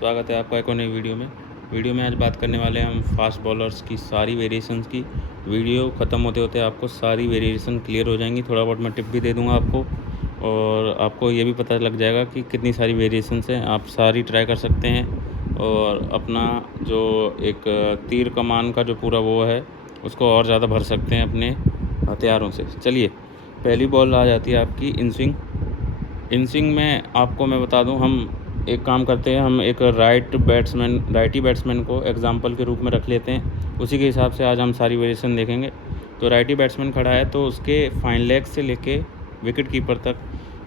स्वागत है आपका एक और नई वीडियो में आज बात करने वाले हैं हम फास्ट बॉलर्स की सारी वेरिएशंस की। वीडियो ख़त्म होते होते आपको सारी वेरिएशन क्लियर हो जाएंगी। थोड़ा बहुत मैं टिप भी दे दूंगा आपको, और आपको ये भी पता लग जाएगा कि कितनी सारी वेरिएशंस हैं। आप सारी ट्राई कर सकते हैं और अपना जो एक तीर कमान का जो पूरा वो है उसको और ज़्यादा भर सकते हैं अपने हथियारों से। चलिए, पहली बॉल आ जाती है आपकी इन स्विंग में आपको मैं बता दूं, हम एक काम करते हैं, हम एक राइटी बैट्समैन को एग्जांपल के रूप में रख लेते हैं। उसी के हिसाब से आज हम सारी वेरिएशन देखेंगे। तो राइटी बैट्समैन खड़ा है तो उसके फाइन लेग से लेके विकेट कीपर तक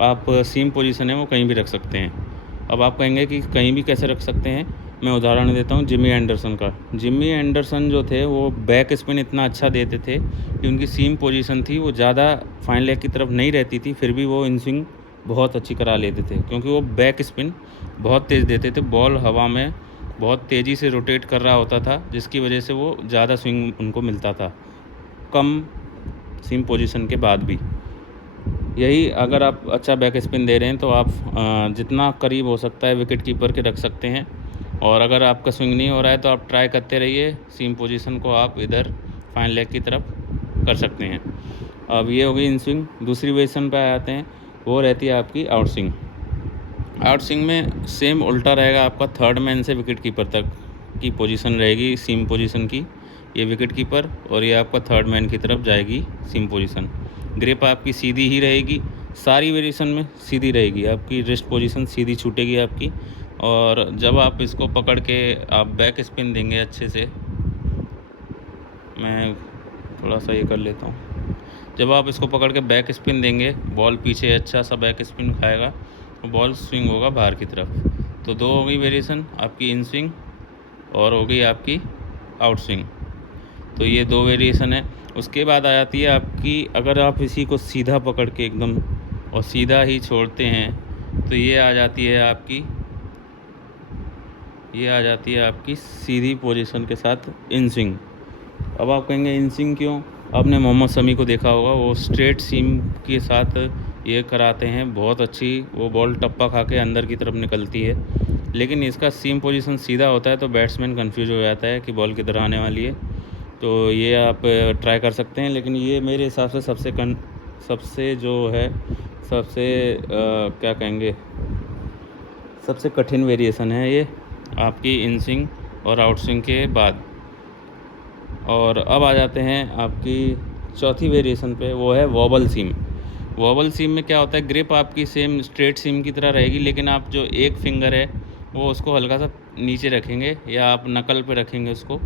आप सीम पोजीशन है वो कहीं भी रख सकते हैं। अब आप कहेंगे कि कहीं भी कैसे रख सकते हैं, मैं उदाहरण देता हूँ जिमी एंडरसन का। जिमी एंडरसन जो थे वो बैक स्पिन इतना अच्छा देते थे कि उनकी सीम पोजीशन थी वो ज़्यादा फाइन लेग की तरफ नहीं रहती थी, फिर भी वो इन स्विंग बहुत अच्छी करा लेते थे, क्योंकि वो बैक स्पिन बहुत तेज़ देते थे। बॉल हवा में बहुत तेज़ी से रोटेट कर रहा होता था, जिसकी वजह से वो ज़्यादा स्विंग उनको मिलता था कम सीम पोजीशन के बाद भी। यही अगर आप अच्छा बैक स्पिन दे रहे हैं तो आप जितना करीब हो सकता है विकेट कीपर के रख सकते हैं। और अगर आपका स्विंग नहीं हो रहा है तो आप ट्राई करते रहिए, सीम पोजीशन को आप इधर फाइन लेग की तरफ कर सकते हैं। अब ये हो गई इन स्विंग। दूसरी पोजीशन पर आते हैं, वो रहती है आपकी आउट स्विंग। आउट स्विंग में सेम उल्टा रहेगा, आपका थर्ड मैन से विकेट कीपर तक की पोजीशन रहेगी सीम पोजीशन की। ये विकेट कीपर और ये आपका थर्ड मैन की तरफ जाएगी सीम पोजीशन। ग्रिप आपकी सीधी ही रहेगी, सारी वेरिएशन में सीधी रहेगी। आपकी रिस्ट पोजीशन सीधी छूटेगी आपकी। और जब आप इसको पकड़ के आप बैक स्पिन देंगे अच्छे से, मैं थोड़ा सा ये कर लेता हूँ। जब आप इसको पकड़ के बैक स्पिन देंगे, बॉल पीछे अच्छा सा बैक स्पिन खाएगा तो बॉल स्विंग होगा बाहर की तरफ। तो दो हो गई वेरिएशन आपकी इन स्विंग और हो गई आपकी आउट स्विंग। तो ये दो वेरिएशन है। उसके बाद आ जाती है आपकी, अगर आप इसी को सीधा पकड़ के एकदम और सीधा ही छोड़ते हैं तो ये आ जाती है आपकी सीधी पोजीशन के साथ इन स्विंग। अब आप कहेंगे इन स्विंग क्यों? आपने मोहम्मद शमी को देखा होगा, वो स्ट्रेट सीम के साथ ये कराते हैं, बहुत अच्छी वो बॉल टप्पा खा के अंदर की तरफ निकलती है। लेकिन इसका सीम पोजीशन सीधा होता है तो बैट्समैन कंफ्यूज हो जाता है कि बॉल किधर आने वाली है। तो ये आप ट्राई कर सकते हैं, लेकिन ये मेरे हिसाब से क्या कहेंगे, सबसे कठिन वेरिएशन है ये आपकी इन स्विंग और आउट स्विंग के बाद। और अब आ जाते हैं आपकी चौथी वेरिएशन पे, वो है वॉबल सीम। वॉबल सीम में क्या होता है, ग्रिप आपकी सेम स्ट्रेट सीम की तरह रहेगी, लेकिन आप जो एक फिंगर है वो उसको हल्का सा नीचे रखेंगे या आप नकल पे रखेंगे उसको।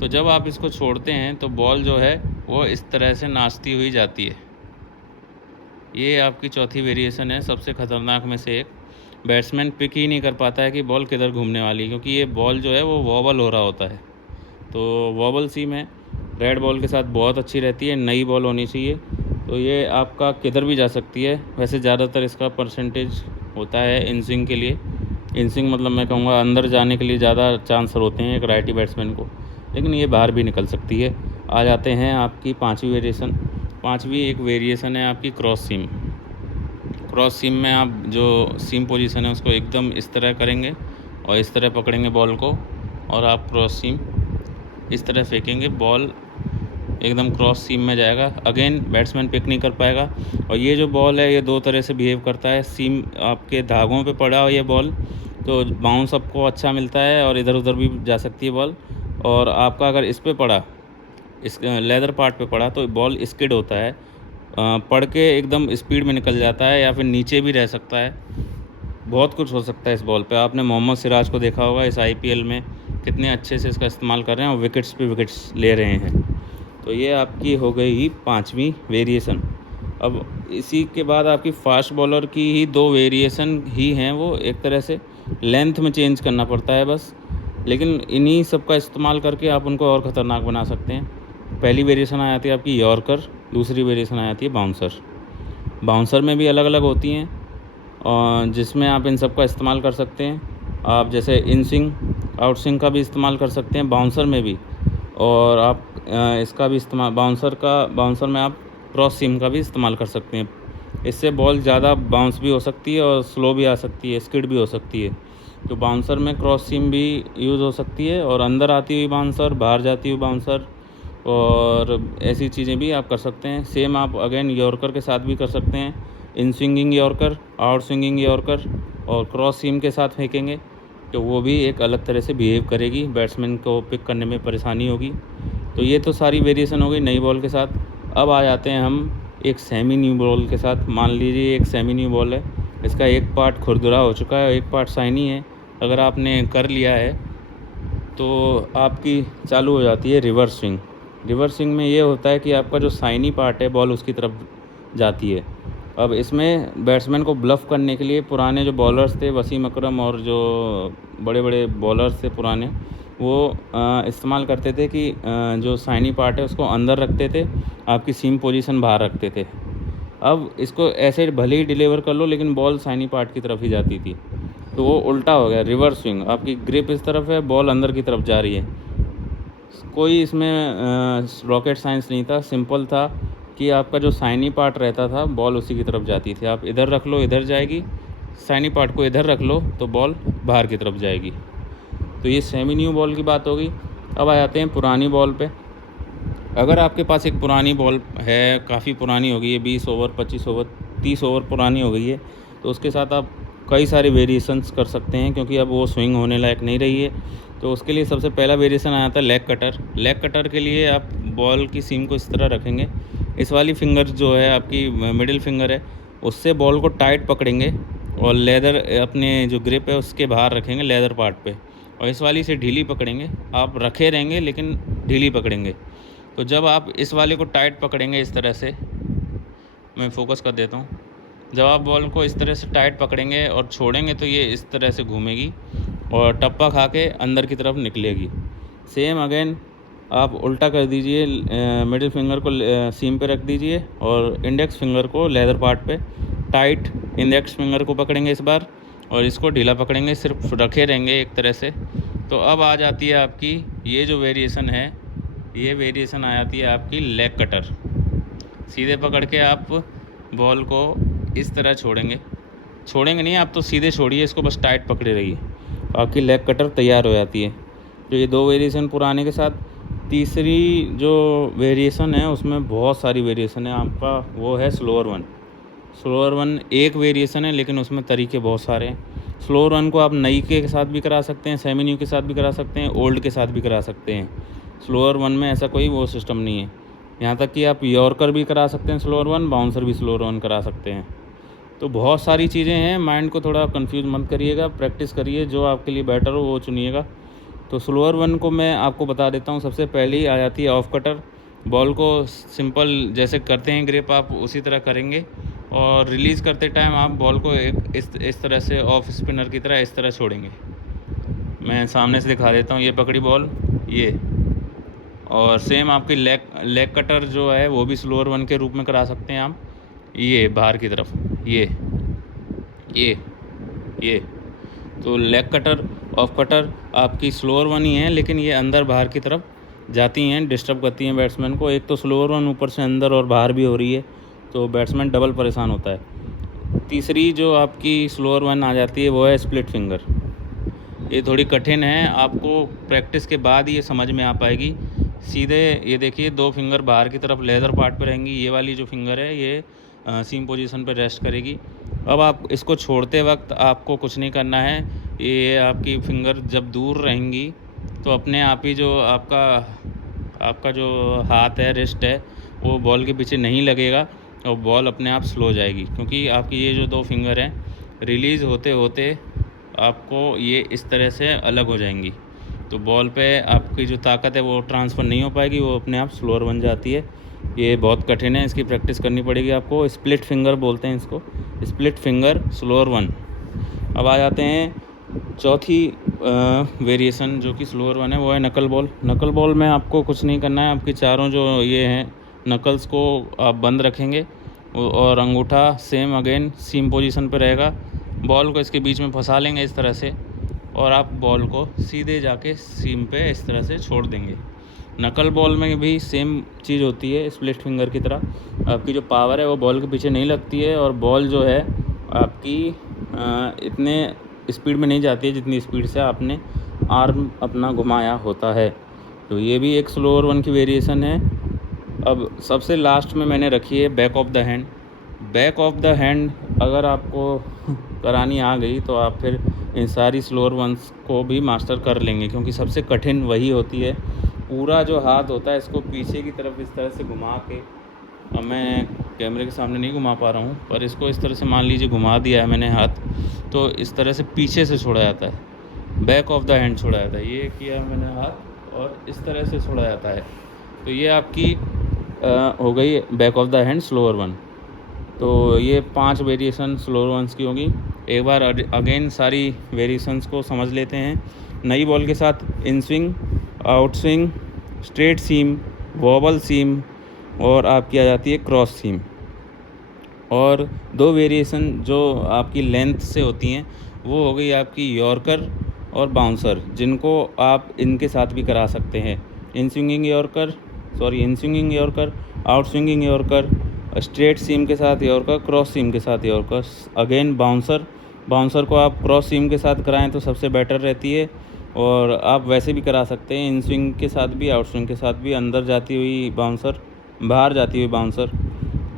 तो जब आप इसको छोड़ते हैं तो बॉल जो है वो इस तरह से नाचती हुई जाती है। ये आपकी चौथी वेरिएशन है, सबसे ख़तरनाक में से एक। बैट्समैन पिक ही नहीं कर पाता है कि बॉल किधर घूमने वाली है, क्योंकि ये बॉल जो है वो वॉबल हो रहा होता है। तो वॉबल सीम है, रेड बॉल के साथ बहुत अच्छी रहती है, नई बॉल होनी चाहिए। तो ये आपका किधर भी जा सकती है। वैसे ज़्यादातर इसका परसेंटेज होता है इन स्विंग के लिए। इन स्विंग मतलब मैं कहूँगा अंदर जाने के लिए ज़्यादा चांस होते हैं एक राइटी बैट्समैन को, लेकिन ये बाहर भी निकल सकती है। आ जाते हैं आपकी पाँचवीं एक वेरिएशन है आपकी क्रॉस सीम। क्रॉस सीम में आप जो सीम पोजीशन है उसको एकदम इस तरह करेंगे और इस तरह पकड़ेंगे बॉल को, और आप क्रॉस सीम इस तरह फेंकेंगे, बॉल एकदम क्रॉस सीम में जाएगा। अगेन बैट्समैन पिक नहीं कर पाएगा। और ये जो बॉल है ये दो तरह से बिहेव करता है। सीम आपके धागों पे पड़ा हो ये बॉल तो बाउंस आपको अच्छा मिलता है और इधर उधर भी जा सकती है बॉल। और आपका अगर इस पे पड़ा, इस लेदर पार्ट पे पड़ा, तो बॉल स्किड होता है, पड़ के एकदम स्पीड में निकल जाता है या फिर नीचे भी रह सकता है। बहुत कुछ हो सकता है इस बॉल पे। आपने मोहम्मद सिराज को देखा होगा इस IPL में, कितने अच्छे से इसका इस्तेमाल कर रहे हैं और विकेट्स पे विकेट्स ले रहे हैं। तो ये आपकी हो गई ही पाँचवीं वेरिएशन। अब इसी के बाद आपकी फास्ट बॉलर की ही दो वेरिएशन ही हैं, वो एक तरह से लेंथ में चेंज करना पड़ता है बस, लेकिन इन्हीं सब का इस्तेमाल करके आप उनको और ख़तरनाक बना सकते हैं। पहली वेरिएशन आ जाती है आपकी यॉर्कर, दूसरी वेरिएशन आ जाती है बाउंसर। बाउंसर में भी अलग अलग होती हैं और जिसमें आप इन सब का इस्तेमाल कर सकते हैं। आप जैसे इन स्विंग आउट स्विंग का भी इस्तेमाल कर सकते हैं बाउंसर में भी, और आप इसका भी इस्तेमाल बाउंसर में आप क्रॉस सीम का भी इस्तेमाल कर सकते हैं। इससे बॉल ज़्यादा बाउंस भी हो सकती है और स्लो भी आ सकती है, स्किड भी हो सकती है। तो बाउंसर में क्रॉस सीम भी यूज़ हो सकती है, और अंदर आती हुई बाउंसर, बाहर जाती हुई बाउंसर, और ऐसी चीज़ें भी आप कर सकते हैं। सेम आप अगेन यॉर्कर के साथ भी कर सकते हैं। In swinging yorker, out swinging yorker और क्रॉस सीम के साथ फेंकेंगे तो वो भी एक अलग तरह से बिहेव करेगी, बैट्समैन को पिक करने में परेशानी होगी। तो ये तो सारी वेरिएशन हो गई नई बॉल के साथ। अब आ जाते हैं हम एक सेमी न्यू बॉल के साथ। मान लीजिए एक सेमी न्यू बॉल है, इसका एक पार्ट खुरदुरा हो चुका है, एक पार्ट शाइनी है। अगर आपने कर लिया है तो आपकी चालू हो जाती है रिवर्स स्विंग। रिवर्स स्विंग में ये होता है कि आपका जो शाइनी पार्ट है बॉल उसकी तरफ जाती है। अब इसमें बैट्समैन को ब्लफ करने के लिए पुराने जो बॉलर्स थे, वसीम अकरम और जो बड़े बड़े बॉलर्स थे पुराने, वो इस्तेमाल करते थे कि जो शाइनी पार्ट है उसको अंदर रखते थे, आपकी सीम पोजीशन बाहर रखते थे। अब इसको ऐसे भले ही डिलीवर कर लो लेकिन बॉल शाइनी पार्ट की तरफ ही जाती थी, तो वो उल्टा हो गया रिवर्स स्विंग। आपकी ग्रिप इस तरफ है, बॉल अंदर की तरफ जा रही है। कोई इसमें रॉकेट साइंस नहीं था, सिंपल था कि आपका जो शाइनी पार्ट रहता था बॉल उसी की तरफ जाती थी। आप इधर रख लो इधर जाएगी, शाइनी पार्ट को इधर रख लो तो बॉल बाहर की तरफ जाएगी। तो ये सेमी न्यू बॉल की बात होगी। अब आ जाते हैं पुरानी बॉल पे। अगर आपके पास एक पुरानी बॉल है, काफ़ी पुरानी हो गई है, 20 ओवर 25 ओवर 30 ओवर पुरानी हो गई है, तो उसके साथ आप कई सारे वेरिएशंस कर सकते हैं, क्योंकि अब वो स्विंग होने लायक नहीं रही है। तो उसके लिए सबसे पहला वेरिएशन आया था लेग कटर। लेग कटर के लिए आप बॉल की सीम को इस तरह रखेंगे, इस वाली फिंगर जो है आपकी मिडिल फिंगर है उससे बॉल को टाइट पकड़ेंगे, और लेदर अपने जो ग्रिप है उसके बाहर रखेंगे लेदर पार्ट पे, और इस वाली से ढीली पकड़ेंगे। आप रखे रहेंगे लेकिन ढीली पकड़ेंगे। तो जब आप इस वाले को टाइट पकड़ेंगे इस तरह से, मैं फोकस कर देता हूँ, जब आप बॉल को इस तरह से टाइट पकड़ेंगे और छोड़ेंगे तो ये इस तरह से घूमेगी और टप्पा खा के अंदर की तरफ निकलेगी। सेम अगेन आप उल्टा कर दीजिए, मिडिल फिंगर को सीम पे रख दीजिए और इंडेक्स फिंगर को लेदर पार्ट पे टाइट, इंडेक्स फिंगर को पकड़ेंगे इस बार और इसको ढीला पकड़ेंगे, सिर्फ रखे रहेंगे एक तरह से। तो अब आ जाती है आपकी ये जो वेरिएशन है, ये वेरिएशन आ जाती है आपकी लेग कटर। सीधे पकड़ के आप बॉल को इस तरह छोड़ेंगे नहीं आप, तो सीधे छोड़िए इसको, बस टाइट पकड़े रहिए, आपकी लेग कटर तैयार हो जाती है। तो ये दो वेरिएशन पुराने के साथ। तीसरी जो वेरिएशन है उसमें बहुत सारी वेरिएशन है आपका, वो है स्लोअर वन। स्लोअर वन एक वेरिएशन है लेकिन उसमें तरीके बहुत सारे हैं। स्लोअर वन को आप नई के साथ भी करा सकते हैं, सेमी न्यू के साथ भी करा सकते हैं, ओल्ड के साथ भी करा सकते हैं। स्लोअर वन में ऐसा कोई वो सिस्टम नहीं है। यहाँ तक कि आप यॉर्कर भी करा सकते हैं स्लोअर वन, बाउंसर भी स्लोअर वन करा सकते हैं। तो बहुत सारी चीज़ें हैं, माइंड को थोड़ा कंफ्यूज मत करिएगा, प्रैक्टिस करिए, जो आपके लिए बेटर हो वो चुनिएगा। तो स्लोअर वन को मैं आपको बता देता हूँ। सबसे पहले ही आ जाती है ऑफ कटर। बॉल को सिंपल जैसे करते हैं ग्रिप आप उसी तरह करेंगे, और रिलीज़ करते टाइम आप बॉल को एक इस तरह से ऑफ स्पिनर की तरह इस तरह छोड़ेंगे। मैं सामने से दिखा देता हूँ, ये पकड़ी बॉल ये, और सेम आपकी लेग कटर जो है वो भी स्लोअर वन के रूप में करा सकते हैं आप। ये बाहर की तरफ ये तो लेग कटर ऑफ कटर आपकी स्लोअर वन ही है, लेकिन ये अंदर बाहर की तरफ जाती हैं, डिस्टर्ब करती हैं बैट्समैन को। एक तो स्लोअर वन ऊपर से अंदर और बाहर भी हो रही है, तो बैट्समैन डबल परेशान होता है। तीसरी जो आपकी स्लोअर वन आ जाती है वो है स्प्लिट फिंगर। ये थोड़ी कठिन है, आपको प्रैक्टिस के बाद ये समझ में आ पाएगी। सीधे ये देखिए, दो फिंगर बाहर की तरफ लेदर पार्ट पे रहेंगी, ये वाली जो फिंगर है ये सीम पोजीशन पे रेस्ट करेगी। अब आप इसको छोड़ते वक्त आपको कुछ नहीं करना है, ये आपकी फिंगर जब दूर रहेंगी तो अपने आप ही जो आपका जो हाथ है, रिस्ट है, वो बॉल के पीछे नहीं लगेगा और बॉल अपने आप स्लो जाएगी, क्योंकि आपकी ये जो दो फिंगर हैं रिलीज़ होते होते आपको ये इस तरह से अलग हो जाएंगी। तो बॉल पे आपकी जो ताकत है वो ट्रांसफ़र नहीं हो पाएगी, वो अपने आप स्लोअर बन जाती है। ये बहुत कठिन है, इसकी प्रैक्टिस करनी पड़ेगी आपको। स्प्लिट फिंगर बोलते हैं इसको, स्प्लिट फिंगर स्लोअर वन। अब आ जाते हैं चौथी वेरिएशन जो कि स्लोअर वन है, वो है नकल बॉल। नकल बॉल में आपको कुछ नहीं करना है, आपकी चारों जो ये हैं नकल्स को आप बंद रखेंगे और अंगूठा सेम अगेन सीम पोजीशन पे रहेगा। बॉल को इसके बीच में फंसा लेंगे इस तरह से, और आप बॉल को सीधे जाके सीम पे इस तरह से छोड़ देंगे। नकल बॉल में भी सेम चीज़ होती है, स्प्लिट फिंगर की तरह। आपकी जो पावर है वो बॉल के पीछे नहीं लगती है, और बॉल जो है आपकी इतने स्पीड में नहीं जाती है जितनी स्पीड से आपने आर्म अपना घुमाया होता है। तो ये भी एक स्लोअर वन की वेरिएशन है। अब सबसे लास्ट में मैंने रखी है back of the hand. Back of the hand अगर आपको करानी आ गई तो आप फिर इन सारी स्लोअर वंस को भी मास्टर कर लेंगे, क्योंकि सबसे कठिन वही होती है। पूरा जो हाथ होता है इसको पीछे की तरफ इस तरह से घुमा के, अब मैं कैमरे के सामने नहीं घुमा पा रहा हूँ, पर इसको इस तरह से मान लीजिए घुमा दिया है मैंने हाथ, तो इस तरह से पीछे से छोड़ा जाता है, बैक ऑफ द हैंड छोड़ा जाता है। ये किया मैंने हाथ और इस तरह से छोड़ा जाता है। तो ये आपकी हो गई back of the hand slower one. तो ये 5 वेरिएशन स्लोअर वंस की होगी। एक बार अगेन सारी वेरिएशंस को समझ लेते हैं। नई बॉल के साथ in swing, out swing, straight seam, wobble seam और आपकी आ जाती है क्रॉस सीम। और 2 वेरिएशन जो आपकी लेंथ से होती हैं वो हो गई आपकी यॉर्कर और बाउंसर, जिनको आप इनके साथ भी करा सकते हैं। In swinging yorker, out swinging yorker, straight seam के साथ यॉर्कर, क्रॉस सीम के साथ यॉर्कर। अगेन बाउंसर को आप क्रॉस सीम के साथ कराएं तो सबसे बेटर रहती है, और आप वैसे भी करा सकते हैं इन स्विंग के साथ भी, आउट स्विंग के साथ भी। अंदर जाती हुई बाउंसर, बाहर जाती हुई bouncer.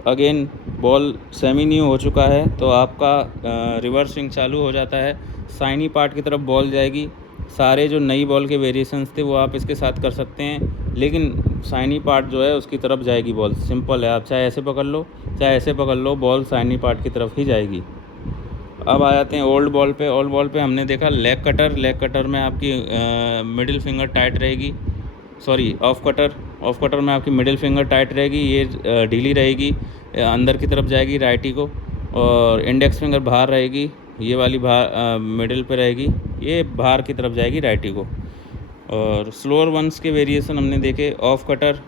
Again ball semi new हो चुका है तो आपका रिवर्स स्विंग चालू हो जाता है, साइनी पार्ट की तरफ बॉल जाएगी। सारे जो नई बॉल के वेरिएशंस थे वो आप इसके साथ कर सकते हैं, लेकिन साइनी पार्ट जो है उसकी तरफ जाएगी बॉल। सिंपल है, आप चाहे ऐसे पकड़ लो चाहे ऐसे पकड़ लो, बॉल साइनी पार्ट की तरफ ही जाएगी। अब आ जाते हैं ओल्ड बॉल पे। ओल्ड बॉल पे हमने देखा लेग कटर में आपकी मिडिल फिंगर टाइट रहेगी, सॉरी ऑफ कटर में आपकी मिडिल फिंगर टाइट रहेगी, ये ढीली रहेगी, अंदर की तरफ जाएगी राइटी को, और इंडेक्स फिंगर बाहर रहेगी, ये वाली बाहर मिडिल पे रहेगी, ये बाहर की तरफ जाएगी राइटी को। और स्लोअर वंस के वेरिएशन हमने देखे, ऑफ कटर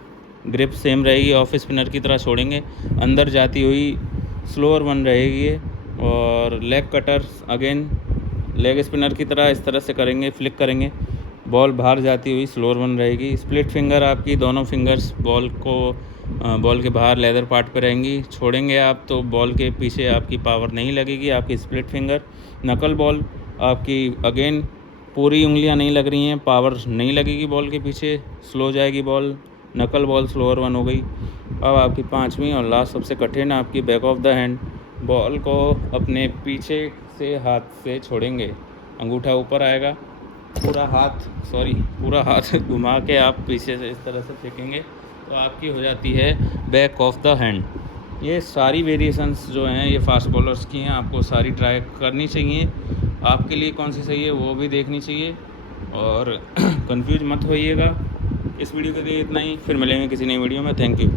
ग्रिप सेम रहेगी, ऑफ स्पिनर की तरह छोड़ेंगे, अंदर जाती हुई स्लोअर वन रहेगी। और leg cutter again leg spinner की तरह इस तरह से करेंगे, फ्लिक करेंगे, बॉल बाहर जाती हुई स्लोअर वन रहेगी। स्प्लिट फिंगर आपकी दोनों फिंगर्स बॉल के बाहर लेदर पार्ट पे रहेंगी, छोड़ेंगे आप तो बॉल के पीछे आपकी पावर नहीं लगेगी, आपकी स्प्लिट फिंगर। नकल बॉल आपकी अगेन पूरी उंगलियां नहीं लग रही हैं, पावर नहीं लगेगी बॉल के पीछे, स्लो जाएगी बॉल, नकल बॉल स्लोअर वन हो गई। अब आपकी 5वीं और लास्ट सबसे कठिन आपकी back of the hand. Ball को अपने पीछे से हाथ से छोड़ेंगे, अंगूठा ऊपर आएगा, पूरा हाथ घुमा के आप पीछे से इस तरह से फेंकेंगे तो आपकी हो जाती है बैक ऑफ द हैंड। ये सारी वेरिएशंस जो हैं ये फास्ट बॉलर्स की हैं, आपको सारी ट्राई करनी चाहिए। आपके लिए कौन सी सही है वो भी देखनी चाहिए, और कंफ्यूज मत होइएगा। इस वीडियो के लिए इतना ही, फिर मिलेंगे किसी नई वीडियो में। Thank you.